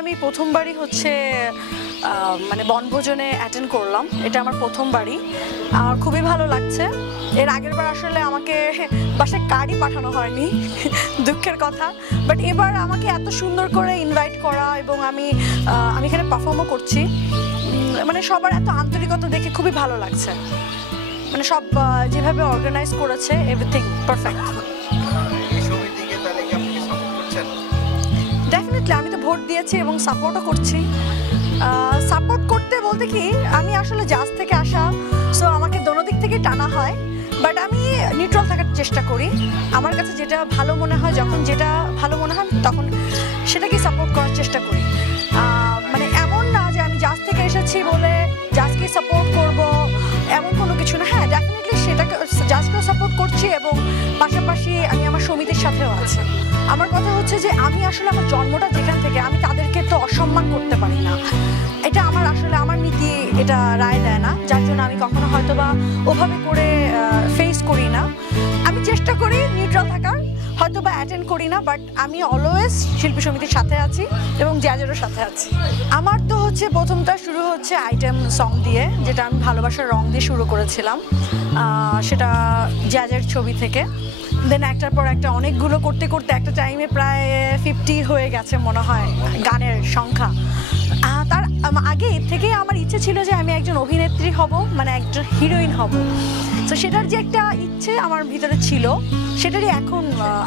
আমি প্রথমবারই হচ্ছে মানে বনভোজনে অ্যাটেন্ড করলাম, এটা আমার প্রথমবারই। আমার খুবই ভালো লাগছে। এর আগের বার আসলে আমাকে বাসায় কার্ডই পাঠানো হয়নি, দুঃখের কথা। বাট এবার আমাকে এত সুন্দর করে ইনভাইট করা এবং আমি এখানে পারফর্মও করছি, মানে সবার এত আন্তরিকতা দেখে খুবই ভালো লাগছে। মানে সব যেভাবে অর্গানাইজ করেছে, এভরিথিং পারফেক্ট। ডেফিনেটলি আমি তো ভোট দিয়েছি এবং সাপোর্টও করছি। সাপোর্ট করতে বলতে কি, আমি আসলে জাজ থেকে আসা, সো আমাকে দোনো দিক থেকে টানা হয়। বাট আমি নিউট্রাল থাকার চেষ্টা করি। আমার কাছে যেটা ভালো মনে হয়, যখন যেটা ভালো মনে হয় তখন সেটাকে সাপোর্ট করার চেষ্টা করি। মানে এমন না যে আমি জাজ থেকে এসেছি বলে জাজকে সাপোর্ট করব, এমন কোনো কিছু না। হ্যাঁ, ডেফিনেটলি সেটাকে জাজকেও সাপোর্ট করছি এবং পাশাপাশি আমি আমার সমিতির সাথেও আছি। আমার কথা হচ্ছে যে আমি আসলে আমার জন্মটা যেখান থেকে, আমি তাদেরকে তো অসম্মান করতে পারি না। এটা আমার আসলে আমার নীতি এটা রায় দেয় না, যার জন্য আমি কখনো হয়তো বা ওভাবে করে ফেস করি না। আমি চেষ্টা করি নিউট্রাল থাকার, হয়তো বা অ্যাটেন্ড করি না, বাট আমি অলওয়েজ শিল্পী সমিতির সাথে আছি এবং জাজেরও সাথে আছি। আমার তো হচ্ছে প্রথমটা শুরু হচ্ছে আইটেম সং দিয়ে, যেটা আমি ভালোবাসার রং দিয়ে শুরু করেছিলাম, সেটা জাজের ছবি থেকে। দেন একটার পর একটা অনেকগুলো করতে করতে একটা টাইমে প্রায় 50 হয়ে গেছে মনে হয় গানের সংখ্যা। তার আগে থেকেই আমার ইচ্ছে ছিল যে আমি একজন অভিনেত্রী হব, মানে একজন হিরোইন হব। তো সেটার যে একটা ইচ্ছে আমার ভিতরে ছিল, সেটারই এখন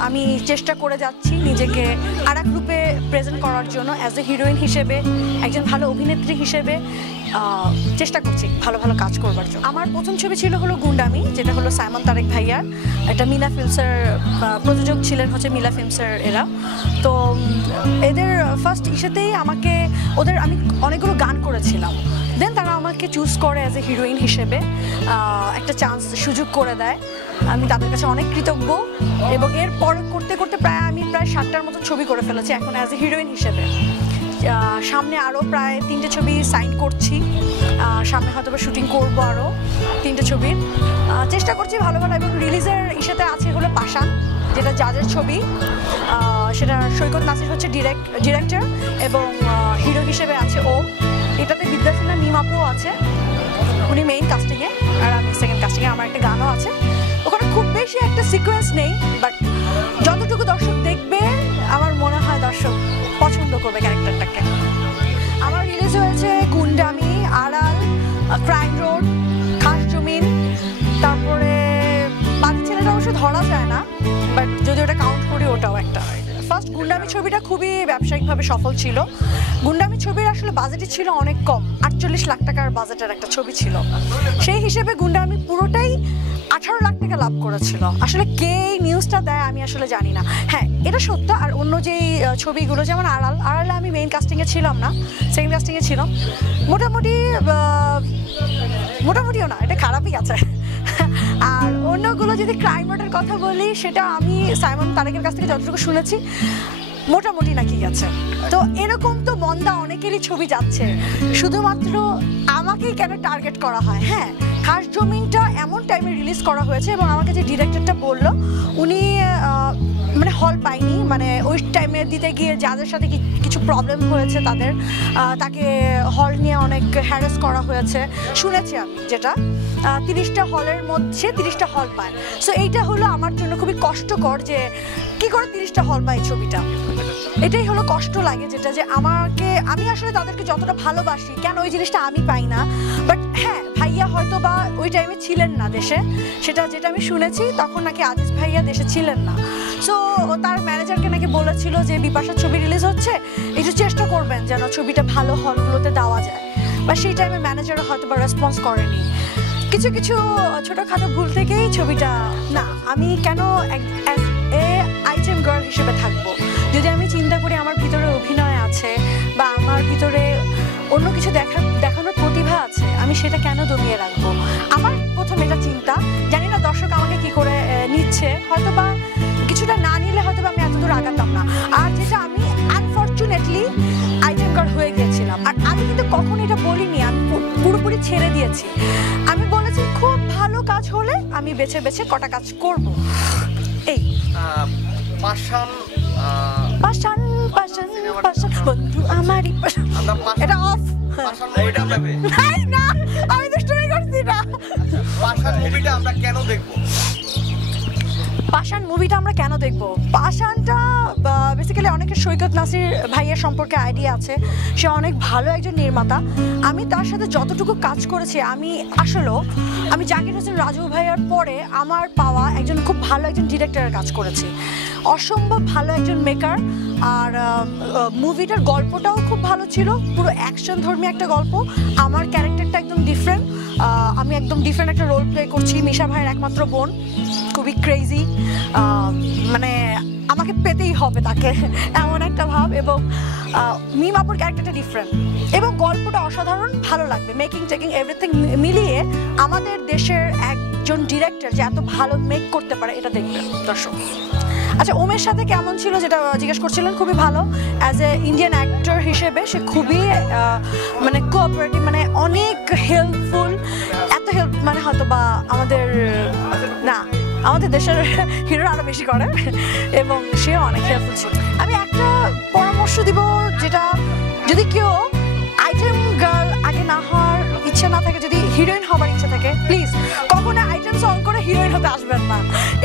আমি চেষ্টা করে যাচ্ছি নিজেকে আর এক রূপে প্রেজেন্ট করার জন্য, অ্যাজ এ হিরোইন হিসেবে, একজন ভালো অভিনেত্রী হিসেবে চেষ্টা করছি ভালো ভালো কাজ করবার জন্য। আমার প্রথম ছবি ছিল হলো গুন্ডামি, যেটা হলো সাইমন তারেক ভাইয়ার। একটা মিলা ফিল্মসের প্রযোজক ছিলেন হচ্ছে মিলা ফিল্মসের এরা। তো এদের ফার্স্ট ইস্যুতেই আমাকে আমি অনেকগুলো গান করেছিলাম। দেন তারা আমাকে চুজ করে অ্যাজ এ হিরোইন হিসেবে, একটা চান্স সুযোগ করে দেয়। আমি তাদের কাছে অনেক কৃতজ্ঞ। এবং এরপর করতে করতে আমি প্রায় 7টার মতো ছবি করে ফেলেছি এখন অ্যাজ এ হিরোইন হিসেবে। সামনে আরও প্রায় 3টে ছবি সাইন করছি, সামনে হয়তো শুটিং করবো আরও 3টে ছবির। চেষ্টা করছি ভালো ভালো। এবং রিলিজের ইস্যুতে আছে হলো পাশান, যেটা জাজের ছবি, সেটা সৈকত নাসির হচ্ছে ডিরেক্টর এবং হিরো হিসেবে আছে ওম। এটাতে বিদ্যাসিনা মিমাপুও আছে, উনি মেইন কাস্টিংয়ে আর আমি সেকেন্ড কাস্টিংয়ে। আমার একটা গানও আছে ওখানে। খুব বেশি একটা সিকোয়েন্স নেই, বাট যতটুকু দর্শক দেখবে আমার মনে হয় দর্শক পছন্দ করবে ক্যারেক্টারটাকে। আমার রিলিজ হয়েছে গুন্ডামি, আড়াল, ক্রাইম রোড, খাস জমিন, তারপরে বাকি ছেলেটা অবশ্য ধরা যায় না, বাট যদি ওটা কাউন্ট করি ওটাও একটা। ফার্স্ট গুন্ডামি ছবিটা খুবই ব্যবসায়িকভাবে সফল ছিল। গুন্ডামি ছবির আসলে বাজেটই ছিল অনেক কম, 48 লাখ টাকার বাজেটের একটা ছবি ছিল। সেই হিসেবে গুন্ডামি পুরোটাই 18 লাখ টাকা লাভ করেছিল। আসলে কে এই নিউজটা দেয় আমি আসলে জানি না। হ্যাঁ, এটা সত্য। আর অন্য যেই ছবিগুলো, যেমন আড়ালে আমি মেইন কাস্টিংয়ে ছিলাম না, সেকেন্ড কাস্টিংয়ে ছিলাম। মোটামুটিও না, এটা খারাপই আছে। আর অন্যগুলো যদি ক্রাইম রোডের কথা বলি, সেটা আমি সাইমন তারেকের কাছ থেকে যতটুকু শুনেছি মোটামুটি নাকি গেছে। তো এরকম তো মন্দা অনেকেরই ছবি যাচ্ছে, শুধুমাত্র আমাকেই কেন টার্গেট করা হয়? হ্যাঁ, খাস জমিনটা এমন টাইমে রিলিজ করা হয়েছে এবং আমাকে যে ডিরেক্টরটা বললো, উনি মানে হল পাইনি, মানে ওই টাইমে দিতে গিয়ে যাদের সাথে কিছু প্রবলেম হয়েছে তাকে হল নিয়ে অনেক হ্যারাস করা হয়েছে শুনেছি আমি, যেটা 30টা হলের মধ্যে 30টা হল পায়। সো এইটা হলো আমার জন্য খুবই কষ্টকর যে কি করে 30টা হল পায় ছবিটা। এটাই হলো কষ্ট লাগে, যেটা যে আমি আসলে তাদেরকে যতটা ভালোবাসি, কেন ওই জিনিসটা আমি পাই না। বাট হ্যাঁ, ভাইয়া হয়তো বা ওই টাইমে ছিলেন না দেশে, যেটা আমি শুনেছি, তখন নাকি আজিজ ভাইয়া দেশে ছিলেন না। সো তার ম্যানেজারকে নাকি বলেছিল যে বিপাশার ছবি রিলিজ হচ্ছে, একটু চেষ্টা করবেন যেন ছবিটা ভালো হলগুলোতে দেওয়া যায়। বা সেই টাইমে ম্যানেজারও হয়তো বা রেসপন্স করেনি। কিছু কিছু ছোটোখাটো ভুল থেকেই ছবিটা না, আমি কেন আইটেম গার্ল হিসেবে থাকবো? যদি আমি চিন্তা করি আমার ভিতরে অভিনয় আছে বা আমার ভিতরে অন্য কিছু দেখানোর প্রতিভা আছে, আমি সেটা কেন দমিয়ে রাখবো? আমার প্রথম এটা চিন্তা। জানি না দর্শক আমাকে কি করে নিচ্ছে, হয়তো বা কিছুটা না নিলে হয়তো বা আমি এতদূর আগাতাম না। আর যেটা আমি আনফর্চুনেটলি আইটেম গার্ল হয়ে গিয়েছিলাম। আর আমি কিন্তু কখন এটা বলিনি, আমি পুরোপুরি ছেড়ে দিয়েছি। আমি বলেছি খুব ভালো কাজ হলে আমি বেছে বেছে কটা কাজ করব। এই পাশান পাশান পাশান বন্ধু আমারই পাশান। এটা অফ না, আমি দুষ্টুমি করছি না। পাশান মুভিটা আমরা কেন দেখবো? পাশান মুভিটা আমরা কেন দেখবো? পাশানটা বেসিক্যালি অনেকের সৈকত নাসির ভাইয়ের সম্পর্কে আইডিয়া আছে। সে অনেক ভালো একজন নির্মাতা। আমি তার সাথে যতটুকু কাজ করেছি, আমি জাকির হোসেন রাজু ভাইয়ার পরে আমার পাওয়া একজন খুব ভালো একজন ডিরেক্টরের কাজ করেছি, অসম্ভব ভালো একজন মেকার। আর মুভিটার গল্পটাও খুব ভালো ছিল, পুরো অ্যাকশন ধর্মী একটা গল্প। আমার ক্যারেক্টারটা একদম ডিফারেন্ট, আমি একদম ডিফারেন্ট একটা রোল প্লে করছি, মিশা ভাইয়ের একমাত্র বোন, খুবই ক্রেজি, মানে আমাকে পেতেই হবে তাকে, এমন একটা ভাব। এবং মিম আপুর ক্যারেক্টারটা ডিফারেন্ট এবং গল্পটা অসাধারণ, ভালো লাগবে। মেকিং টেকিং এভরিথিং মিলিয়ে আমাদের দেশের একজন ডিরেক্টর যে এত ভালো মেক করতে পারে, এটা দেখবেন দর্শক। আচ্ছা, ওমের সাথে কেমন ছিল যেটা জিজ্ঞেস করছিলেন? খুবই ভালো। অ্যাজ এ ইন্ডিয়ান অ্যাক্টর হিসেবে সে খুবই মানে কোঅপারেটিভ, মানে অনেক হেল্পফুল। এত হেল্প মানে হয়তো বা আমাদের দেশের হিরো আরও বেশি করে, এবং সে অনেক হেল্পফুল ছিল। আমি একটা পরামর্শ দিব, যেটা যদি কেউ আইটেম গার্ল আগে না হওয়ার ইচ্ছা না থাকে, যদি হিরোইন হবার ইচ্ছা থাকে, প্লিজ কখনো আইটেম সং করে হিরোইন হতে আসবেন না,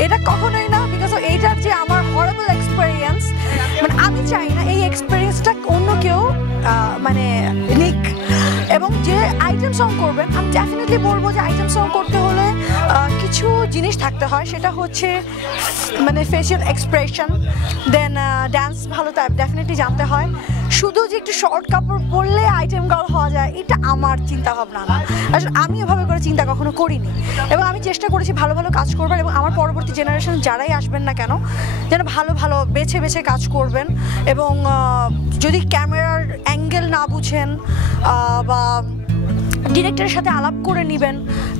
এটা কখনোই না। বিকজ এইটার যে আমার হরেবল এক্সপিরিয়েন্স, মানে আমি চাই না এই এক্সপিরিয়েন্সটা অন্য কেউ মানে নিক। এবং যে আইটেম সং করবেন, আমি ডেফিনেটলি বলবো যে আইটেম সং করতে হলে কিছু জিনিস থাকতে হয়, সেটা হচ্ছে মানে ফেশিয়াল এক্সপ্রেশন, দেন ড্যান্স ভালো ডেফিনেটলি জানতে হয়। শুধু যে একটু শর্ট কাপড় পরলে আইটেম গার্ল হওয়া যায়, এটা আমার চিন্তা ভাবনা না। আসলে আমি এভাবে করে চিন্তা কখনো করিনি, এবং আমি চেষ্টা করেছি ভালো ভালো কাজ করবার, এবং আমার পরবর্তী জেনারেশন যারাই আসবেন না কেন যেন ভালো ভালো বেছে বেছে কাজ করবেন। এবং যদি ক্যামেরার অ্যাঙ্গেল না বুঝেন বা ডিরেক্টরের সাথে আলাপ করে নেবেন,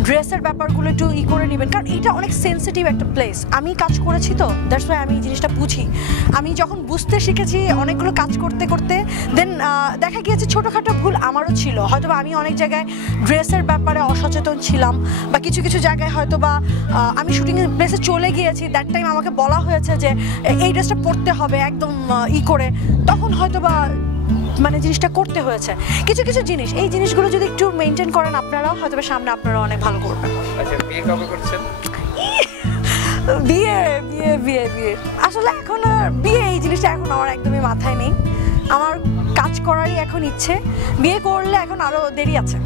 ড্রেসের ব্যাপারগুলো একটু করে নেবেন, কারণ এটা অনেক সেন্সিটিভ একটা প্লেস। আমি কাজ করেছি তো, দ্যাটস ওয়াই আমি এই জিনিসটা বুঝি। আমি যখন বুঝতে শিখেছি অনেকগুলো কাজ করতে করতে, দেন দেখা গিয়েছে ছোটোখাটো ভুল আমারও ছিল। হয়তো বা আমি অনেক জায়গায় ড্রেসের ব্যাপারে অসচেতন ছিলাম, বা কিছু কিছু জায়গায় হয়তো বা আমি শুটিংয়ের প্লেসে চলে গিয়েছি, দ্যাট টাইম আমাকে বলা হয়েছে যে এই ড্রেসটা পরতে হবে একদম করে, তখন হয়তো বা মানে জিনিসটা করতে হয়েছে। কিছু কিছু জিনিস, এই জিনিসগুলো যদি একটু মেনটেন করেন আপনারাও, হয়তো সামনে আপনারা অনেক ভালো করবেন। আচ্ছা, বিয়ে কবে করছেন? বিয়ে বিয়ে বিয়ে বিয়ে আসলে এখন বিয়ে এই জিনিসটা এখন আমার একদমই মাথায় নেই। আমার কাজ করারই এখন ইচ্ছে, বিয়ে করলে এখন আরো দেরি আছে।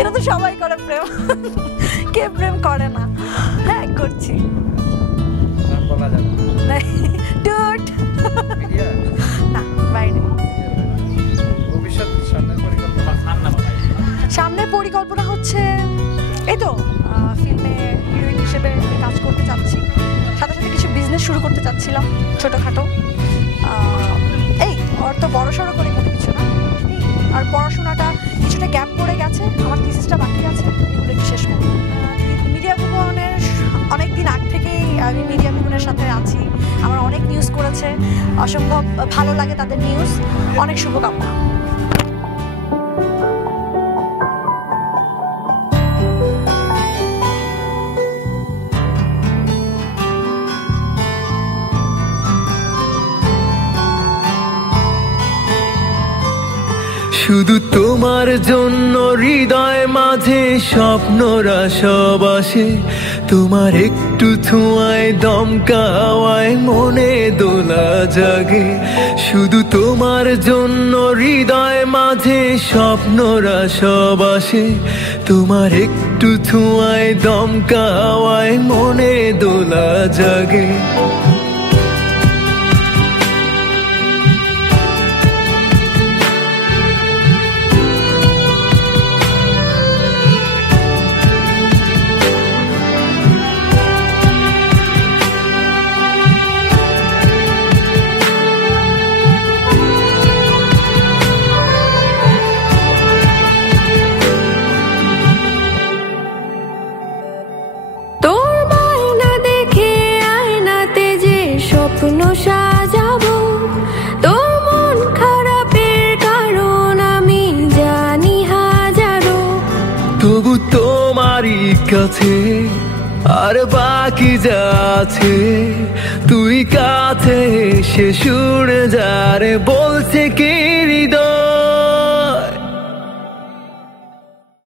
এটা তো সবাই করে প্রেম, কে প্রেম করে না? হ্যাঁ করছি। না বাইরে। সামনের পরিকল্পনা হচ্ছে এই তো ফিল্মে হিরোইন হিসেবে কাজ করতে চাচ্ছি, সাথে সাথে কিছু বিজনেস শুরু করতে চাচ্ছিলাম ছোটোখাটো। এই অর্থ বড়সড় করে কোনো কিছু না। আর পড়াশোনাটা কিছুটা গ্যাপ পড়ে গেছে, আমার থিসিসটা বাকি আছে, এগুলো একটু শেষ করব। মিডিয়া ভুবনের অনেক দিন আগ থেকেই আমি মিডিয়া ভুবনের সাথে আছি, আমার অনেক নিউজ করেছে, অসম্ভব ভালো লাগে তাদের নিউজ। অনেক শুভকামনা। শুধু তোমার জন্য হৃদয় মাঝে স্বপ্নরা সব আসে, তোমার একটু ছোঁয়ায় দমকাওয়ায় মনে দোলা জাগে। শুধু তোমার জন্য হৃদয় মাঝে স্বপ্নরা সব আসে, তোমার একটু ছোঁয়ায় দমকাওয়ায় মনে দোলা জাগে। কাছে আর বাকি যা আছে তুই কাছে এসে শুনে যা রে বলছে কি